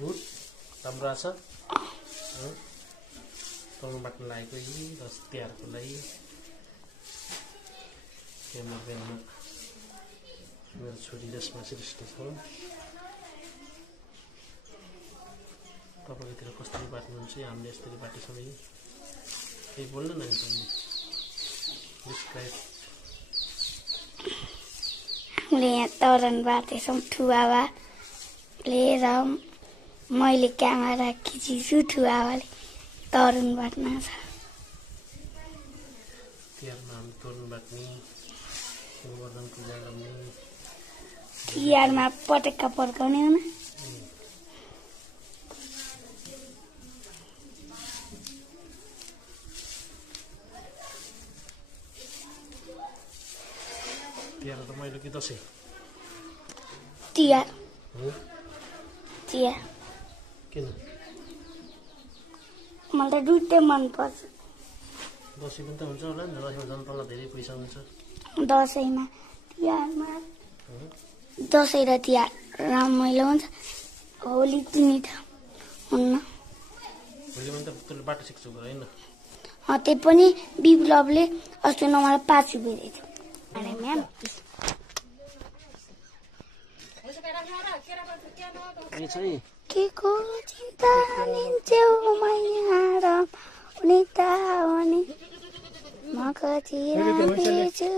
Good राम्रो छ तरुण बाट्न लागेको यी दस तिहारको लागि क्यामेरामा मेरो छोरी जसमा श्रेष्ठ छ तपाईँतिर कसरी बाट्नुहुन्छ हामीले यसरी बाटेछौँ है केही बोल्नु न हामीले यहाँ तरुण बाटेछौँ ठुवावाले र मैले क्यामेरा खिचिछु ठुवावाले तरुण बाट्न छ तिहारमा हामी तरुण बाट्ने गोवर्धन पूजा गर्ने तिहारमा पटेका पड्काउने हो न तिहार त मैले कि दसैँ तिहार किन मलाई त दुइटै मनपर्छ दसैँ पनि त हुन्छ होला नि दसैँमा झन् तल धेरै पैसा हुन्छ दसैँमा तिहारमा दसैँ र तिहार रमाइलो हुन्छ होली तिनी त हुन्न होलीमा त तैँले बाटो सिक्छौ होइन त्यही पनि विप्लवले अस्ति मलाई 5 रुपियाँ दिएको थियो म्याम के को चिन्ता लिन्छौ मैया र उनी त भने म कति राम्रेछु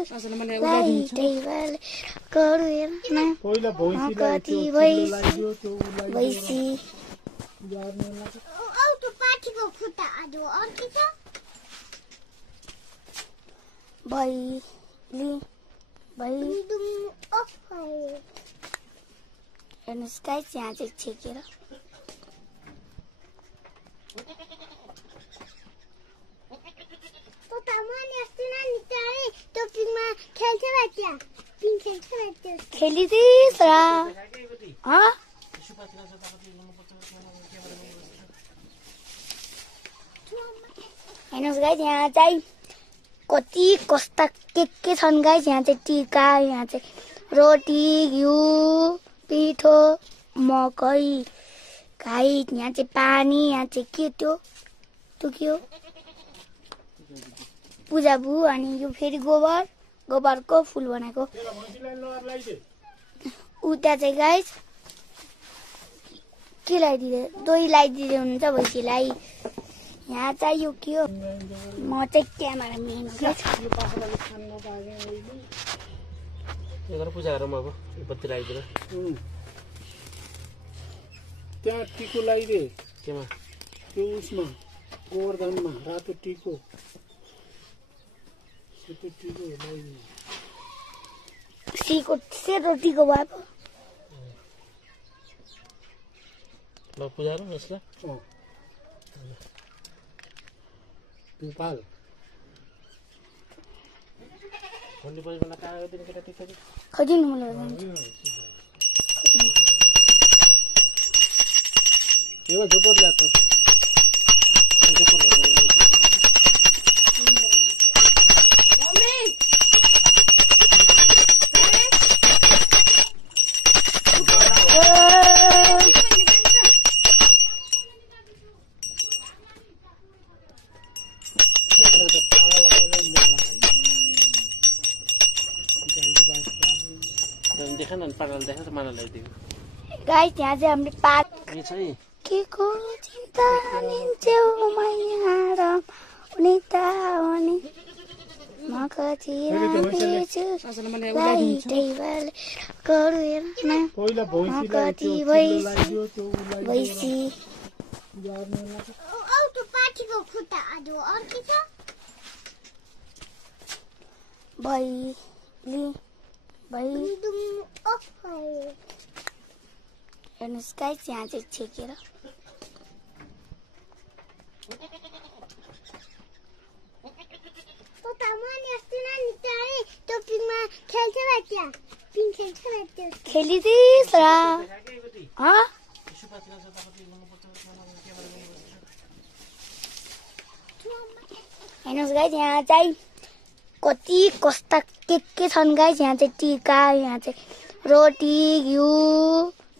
लाइटै बाले गरु हेर्न म कति भैसी हेर्नुहोस् गाइस यहाँ चाहिँ छेकेर खेलिदिस् र हेर्नुहोस् गाइस यहाँ चाहिँ कति कस्ता के छन् गाइस यहाँ चाहिँ टिका यहाँ चाहिँ रोटी घिउ पिठो मकै गाई यहाँ चाहिँ पानी यहाँ चाहिँ के त्यो के हो पूजा भू अनि यो फेरि गोबरको फुल बनाएको उता चाहिँ गाइस के लगाइदिँदै दही लगाइदिँदै हुनुहुन्छ भैँसीलाई यहाँ चाहिँ यो के हो म चाहिँ क्यामेराम्यान हो पूजा गरौँ अब बत्ती लगाइदिएर त्यहाँ टिको लगाइदे केमा त्यो उसमा गोवर्धनमा रातो टिको सेतो टिको भएको ल पूजा गरौँ यसलाई नेपाल भन्ने पछि मलाई कहाँ गरिदिनु केटा टिका खजिनु मलाई यो झोपर ल्याएको देखा न पागल देखा त मलाई ल्याइदियो गाइस यहाँ चाहिँ हामीले पात के को चिन्ता लिन्छौ मैया र उनी त भने म कति राम्रेछु लाइटै बाले गरु हेर्न म कति भैँसी हेर्नुहोस् गाइस यहाँ चाहिँ छेकेर खेलिदिस् र हेर्नुहोस् गाइस यहाँ चाहिँ कति कस्ता के छन् गाइस यहाँ चाहिँ टिका यहाँ चाहिँ रोटी घिउ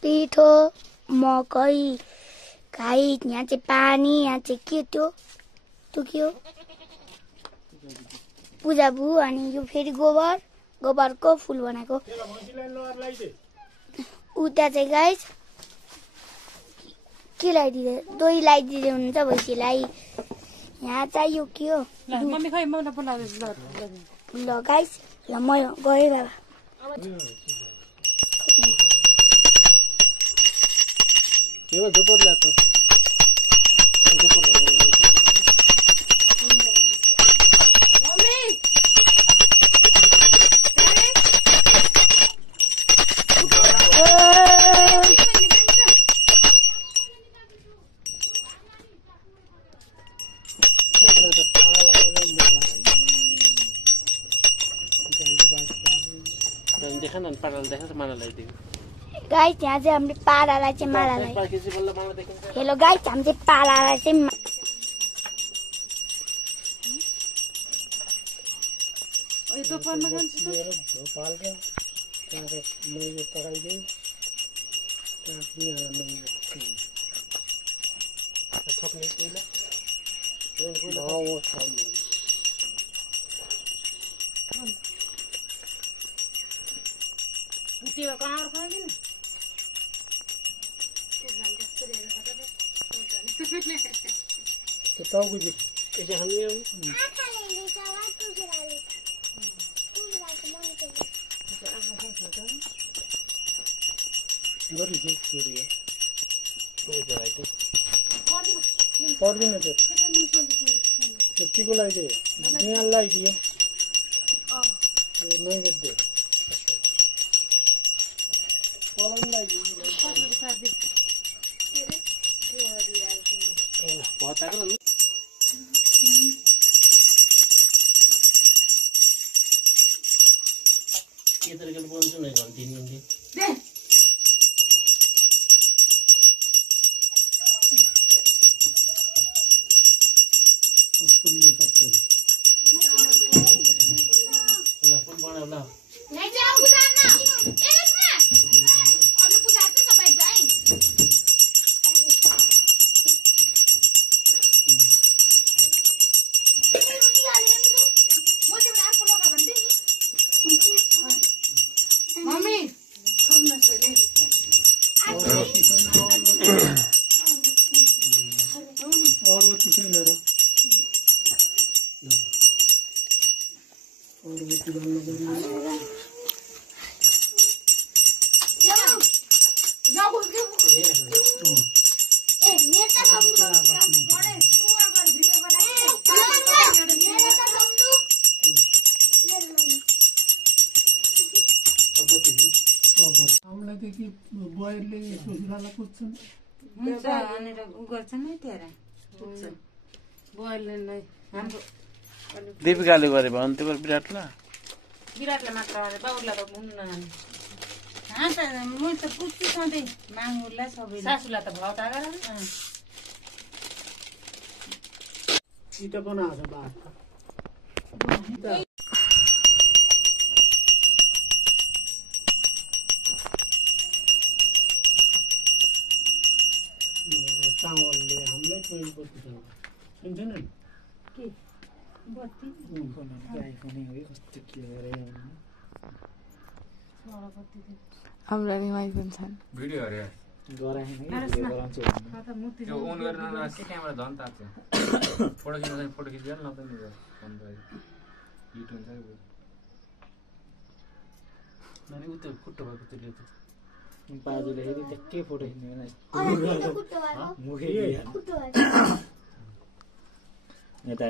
पिठो मकै गाइस यहाँ चाहिँ पानी, यहाँ चाहिँ के त्यो के हो पूजाबु, अनि यो फेरि गोबरको फुल बनाएको। उता चाहिँ गाइस के लगाइदिँदै, दही लगाइदिँदै हुनुहुन्छ भैँसीलाई। यहाँ चाहिँ यो के हो ल गाइस, ल म गएँ बाबा। देखा न पाराले देखा त माला लगाइदिएको। गाइस यहाँ चाहिँ हामीले पारालाई चाहिँ मालालाई, हेलो गाइस हामी चाहिँ पारालाई चाहिँ पर्दैन त्यो यतिको लागि यहाँ लगाइदियो नै गरिदियो पलङ लगाइदियो के तरिकाले बोल्छु नै भन्दिनु फुल बनाऊ ल दीपिकाले गरे भने त्यो विराटलाई मात्र बाउलाई त हुन्न म त पुच्छु सधैँ माङ्गुरलाई सबै सासूलाई त भाउ तागा इटा बनाएको छ बात चावलले हामीलाई प्रयोग गर्छ सुन्छन् के बत्ती हाम्रो रिमाइजन छन् भिडियो अरे त्यो ओन गर्न नसके क्यामेरा झन् तात्छ फोटो खिच्न फोटो खिच्दैन न त नि बन्द हिट हुन्छ अनि उ त खुट्टो भएको त्यसले त बाजुले हेरि त के फोटो खिच्ने मुखे नेता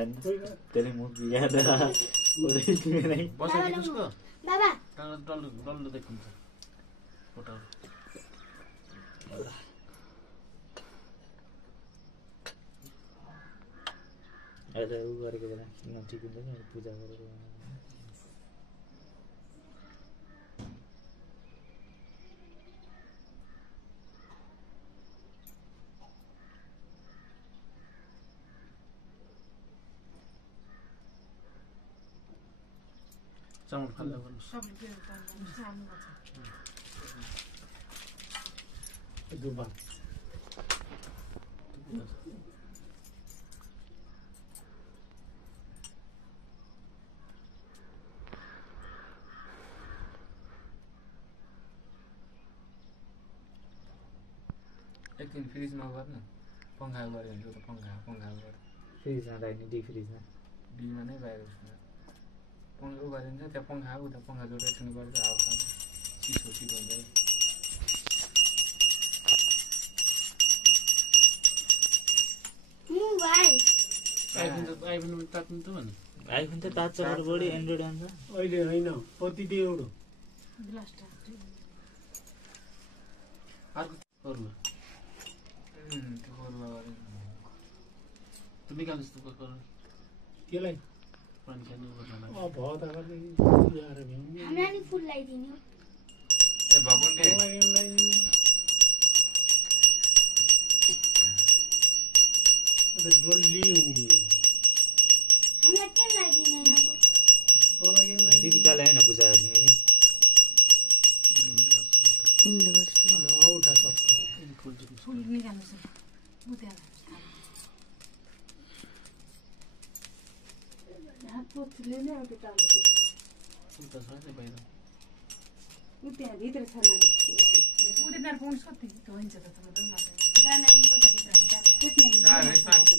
त्यसले मुख बिगाएर फोटो खिच्ने नै बसेको उसको बाबा डल्लो देखिन्छ फोटो अहिले उ गरेको बेला ठिक हुन्छ नि पूजा गरेको चामल खाल्दा भन्नु दुबा एकदिन फ्रिजमा गर्न पङ्खा गऱ्यो भने त पङ्खा गर फ्रिजमा राख्ने डिप फ्रिजमा बीमा नै बाहिर उसमा पङ्खा गरिन्छ त्यहाँ पङ्खा उता पङ्खा जोडेर एकछिन गरेर हावा खान्छ चिसो हुन्छ मोबाइल आइफोन तात्नु त भने आइफोन त तात्छ बरु बढी एन्ड्रोइड आउँछ अहिले होइन कति दियो एउटा अर्को अरूमा त्यो बरुवा गरेर त निकाल जस्तो गर्नु त्यसलाई पानी खानु गर्नु भयो त गर्दै ल्याएर भ्याउनु हामीलाई नि फुल लगाइदिनु ए भगवानले डल्ली हुने हामीलाई के लगाइदिनु दिपिकाले होइन पूजा गर्ने अरे उठा सक्छ फुल निकाल्नु पोथीले नै एउटा टाल्नु फुल त छ नि बाहिर त्यहाँ भित्र छ उनीहरू पाउनु कति हुन्छ त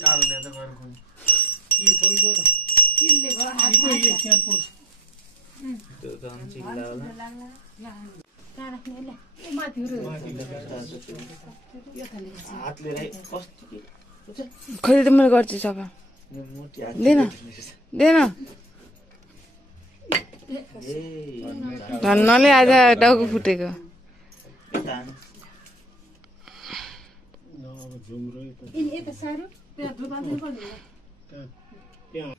टाढो ल्याएर गएर खोइ के छोइको र किल्ले त्यहाँ पोस त्यो त चिल्ला होला हातले कस्तो खै त मैले गर्छु सफा देन देन धन्नले आज टाउको फुटेको झुम्रो यता साह्रो त्यहाँ धुँदा पर्ने त्यहाँ